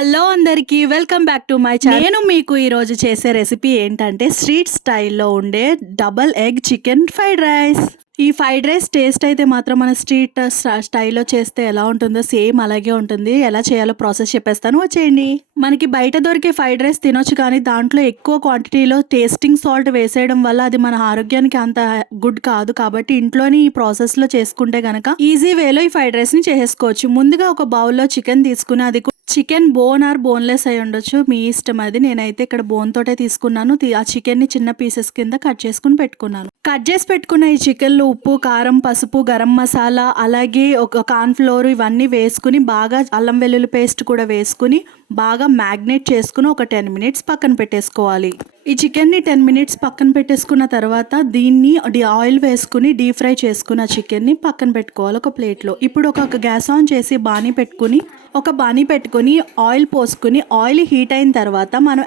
Hello అందరికీ welcome back to my channel. నేను మీకు ఈరోజు చేసే రెసిపీ ఏంటంటే స్ట్రీట్ స్టైల్లో ఉండే double egg chicken fried rice. ఈ ఫ్రైడ్ రైస్ టేస్ట్ అయితే మాత్రం మన స్ట్రీట్ స్టైల్లో చేస్తే ఎలా ఉంటుందో సేమ్ అలాగే ఉంటుంది. ఎలా చేయాలో ప్రాసెస్ చెప్పేస్తాను, వచ్చేయండి. మనకి బయట దొరికే ఫ్రైడ్ రైస్ తినొచ్చు, కానీ దాంట్లో ఎక్కువ క్వాంటిటీలో టేస్టింగ్ సాల్ట్ వేసేయడం వల్ల అది మన ఆరోగ్యానికి అంత గుడ్ కాదు. కాబట్టి ఇంట్లోని ఈ ప్రాసెస్లో చేసుకుంటే గనక ఈజీ వేలో ఈ ఫ్రైడ్ రైస్ని చేసుకోవచ్చు. ముందుగా ఒక బౌల్లో చికెన్ తీసుకుని, అది చికెన్ బోన్ ఆర్ బోన్లెస్ అయి ఉండొచ్చు, మీ ఇష్టం అది. నేనైతే ఇక్కడ బోన్ తోటే తీసుకున్నాను. ఆ చికెన్ని చిన్న పీసెస్ కింద కట్ చేసుకుని పెట్టుకున్నాను. కట్ చేసి పెట్టుకున్న ఈ చికెన్లో ఉప్పు, కారం, పసుపు, గరం మసాలా, అలాగే ఒక కార్న్ ఫ్లోర్ ఇవన్నీ వేసుకుని బాగా అల్లం వెల్లుల్లి పేస్ట్ కూడా వేసుకుని బాగా మ్యాగ్నేట్ చేసుకుని ఒక 10 మినిట్స్ పక్కన పెట్టేసుకోవాలి. ఈ చికెన్ని 10 మినిట్స్ పక్కన పెట్టేసుకున్న తర్వాత దీన్ని ఆయిల్ వేసుకుని డీప్ ఫ్రై చేసుకున్న చికెన్ని పక్కన పెట్టుకోవాలి ఒక ప్లేట్లో. ఇప్పుడు ఒక గ్యాస్ ఆన్ చేసి బాణీ పెట్టుకుని ఆయిల్ పోసుకుని, ఆయిల్ హీట్ అయిన తర్వాత మనం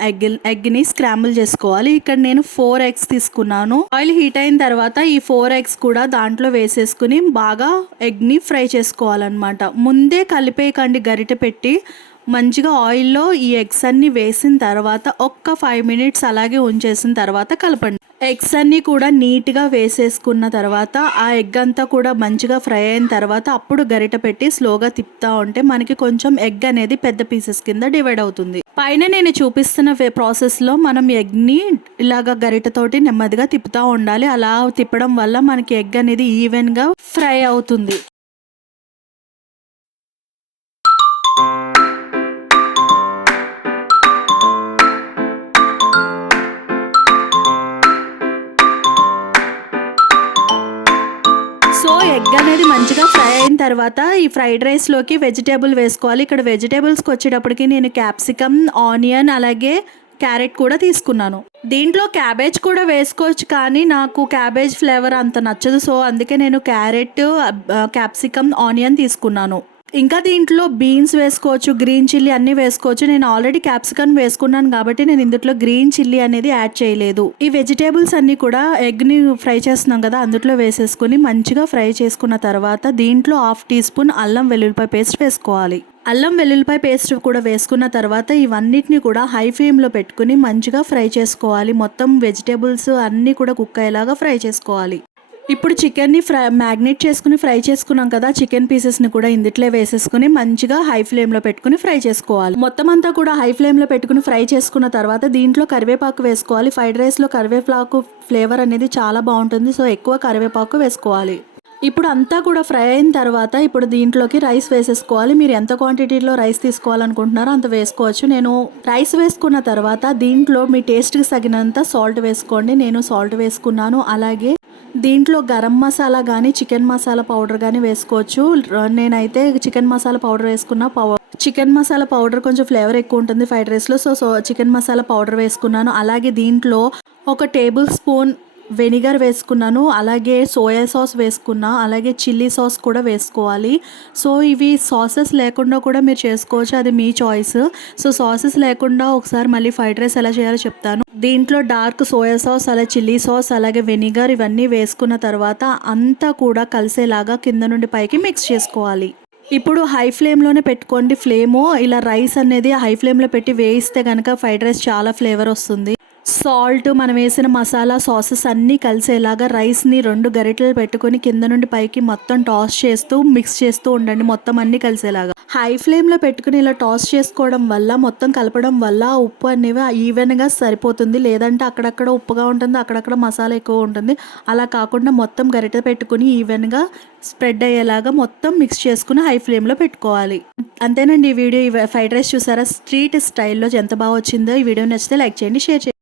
ఎగ్ని స్క్రాంబుల్ చేసుకోవాలి. ఇక్కడ నేను 4 eggs తీసుకున్నాను. ఆయిల్ హీట్ అయిన తర్వాత ఈ 4 eggs కూడా దాంట్లో వేసేసుకుని బాగా ఎగ్ని ఫ్రై చేసుకోవాలన్నమాట. ముందే కలిపేయకండి, గరిటె పెట్టి మంచిగా ఆయిల్లో ఈ ఎగ్స్ అన్ని వేసిన తర్వాత ఒక్క 5 మినిట్స్ అలాగే ఉంచేసిన తర్వాత కలపండి. ఎగ్స్ అన్ని కూడా నీట్గా వేసేసుకున్న తర్వాత ఆ ఎగ్ అంతా కూడా మంచిగా ఫ్రై అయిన తర్వాత అప్పుడు గరిట పెట్టి స్లోగా తిప్పుతూ ఉంటే మనకి కొంచెం ఎగ్ అనేది పెద్ద పీసెస్ కింద డివైడ్ అవుతుంది. పైన నేను చూపిస్తున్న ప్రాసెస్లో మనం ఎగ్ని ఇలాగ గరిటతోటి నెమ్మదిగా తిప్పుతూ ఉండాలి. అలా తిప్పడం వల్ల మనకి ఎగ్ అనేది ఈవెన్గా ఫ్రై అవుతుంది. సో ఎగ్ అనేది మంచిగా ఫ్రై అయిన తర్వాత ఈ ఫ్రైడ్ రైస్లోకి వెజిటేబుల్ వేసుకోవాలి. ఇక్కడ వెజిటేబుల్స్కి వచ్చేటప్పటికి నేను క్యాప్సికమ్, ఆనియన్, అలాగే క్యారెట్ కూడా తీసుకున్నాను. దీంట్లో క్యాబేజ్ కూడా వేసుకోవచ్చు, కానీ నాకు క్యాబేజ్ ఫ్లేవర్ అంత నచ్చదు. సో అందుకే నేను క్యారెట్, క్యాప్సికమ్, ఆనియన్ తీసుకున్నాను. ఇంకా దీంట్లో బీన్స్ వేసుకోవచ్చు, గ్రీన్ చిల్లీ అన్నీ వేసుకోవచ్చు. నేను ఆల్రెడీ క్యాప్సికమ్ వేసుకున్నాను కాబట్టి నేను ఇందులో గ్రీన్ చిల్లీ అనేది యాడ్ చేయలేదు. ఈ వెజిటేబుల్స్ అన్నీ కూడా ఎగ్ని ఫ్రై చేస్తున్నాం కదా, అందులో వేసేసుకుని మంచిగా ఫ్రై చేసుకున్న తర్వాత దీంట్లో 1/2 టీ స్పూన్ అల్లం వెల్లుల్లిపాయ పేస్ట్ వేసుకోవాలి. అల్లం వెల్లుల్లిపాయ పేస్ట్ కూడా వేసుకున్న తర్వాత ఇవన్నిటిని కూడా హై ఫ్లేమ్లో పెట్టుకుని మంచిగా ఫ్రై చేసుకోవాలి. మొత్తం వెజిటేబుల్స్ అన్నీ కూడా కుక్ అయ్యేలాగా ఫ్రై చేసుకోవాలి. ఇప్పుడు చికెన్ని మ్యాగ్నేట్ చేసుకుని ఫ్రై చేసుకున్నాం కదా, చికెన్ పీసెస్ని కూడా ఇందుట్లో వేసేసుకుని మంచిగా హై ఫ్లేమ్లో పెట్టుకుని ఫ్రై చేసుకోవాలి. మొత్తం అంతా కూడా హై ఫ్లేమ్లో పెట్టుకుని ఫ్రై చేసుకున్న తర్వాత దీంట్లో కరివేపాకు వేసుకోవాలి. ఫ్రైడ్ రైస్లో కరివేపాకు ఫ్లేవర్ అనేది చాలా బాగుంటుంది. సో ఎక్కువ కరివేపాకు వేసుకోవాలి. ఇప్పుడు అంతా కూడా ఫ్రై అయిన తర్వాత ఇప్పుడు దీంట్లోకి రైస్ వేసేసుకోవాలి. మీరు ఎంత క్వాంటిటీలో రైస్ తీసుకోవాలనుకుంటున్నారో అంత వేసుకోవచ్చు. నేను రైస్ వేసుకున్న తర్వాత దీంట్లో మీ టేస్ట్కి తగినంత సాల్ట్ వేసుకోండి. నేను సాల్ట్ వేసుకున్నాను. అలాగే దీంట్లో గరం మసాలా కానీ చికెన్ మసాలా పౌడర్ కానీ వేసుకోవచ్చు. నేనైతే చికెన్ మసాలా పౌడర్ వేసుకున్నా. చికెన్ మసాలా పౌడర్ కొంచెం ఫ్లేవర్ ఎక్కువ ఉంటుంది ఫ్రైడ్ రైస్లో. సో చికెన్ మసాలా పౌడర్ వేసుకున్నాను. అలాగే దీంట్లో 1 టేబుల్ స్పూన్ వెనిగర్ వేసుకున్నాను. అలాగే సోయా సాస్ వేసుకున్నా. అలాగే చిల్లీ సాస్ కూడా వేసుకోవాలి. సో ఇవి సాసెస్ లేకుండా కూడా మీరు చేసుకోవచ్చు, అది మీ చాయిస్. సో సాసెస్ లేకుండా ఒకసారి మళ్ళీ ఫ్రైడ్ రైస్ ఎలా చేయాలో చెప్తాను. దీంట్లో డార్క్ సోయా సాస్, అలాగే చిల్లీ సాస్, అలాగే వెనిగర్ ఇవన్నీ వేసుకున్న తర్వాత అంతా కూడా కలిసేలాగా కింద నుండి పైకి మిక్స్ చేసుకోవాలి. ఇప్పుడు హై ఫ్లేమ్లోనే పెట్టుకోండి ఫ్లేము. ఇలా రైస్ అనేది హై ఫ్లేమ్లో పెట్టి వేయిస్తే కనుక ఫ్రైడ్ రైస్ చాలా ఫ్లేవర్ వస్తుంది. సాల్ట్, మనం వేసిన మసాలా, సాసెస్ అన్నీ కలిసేలాగా రైస్ని 2 గరిటెలు పెట్టుకొని కింద నుండి పైకి మొత్తం టాస్ చేస్తూ మిక్స్ చేస్తూ ఉండండి, మొత్తం అన్నీ కలిసేలాగా. హై ఫ్లేమ్లో పెట్టుకుని ఇలా టాస్ చేసుకోవడం వల్ల, మొత్తం కలపడం వల్ల ఉప్పు అనేవి ఈవెన్గా సరిపోతుంది. లేదంటే అక్కడక్కడ ఉప్పుగా ఉంటుంది, అక్కడక్కడ మసాలా ఎక్కువ ఉంటుంది. అలా కాకుండా మొత్తం గరిటె పెట్టుకుని ఈవెన్గా స్ప్రెడ్ అయ్యేలాగా మొత్తం మిక్స్ చేసుకుని హై ఫ్లేమ్లో పెట్టుకోవాలి. అంతేనండి ఈ వీడియో. ఈ ఫ్రైడ్ రైస్ చూసారా స్ట్రీట్ స్టైల్లో ఎంత బాగా వచ్చిందో. ఈ వీడియో నచ్చితే లైక్ చేయండి, షేర్ చేయండి.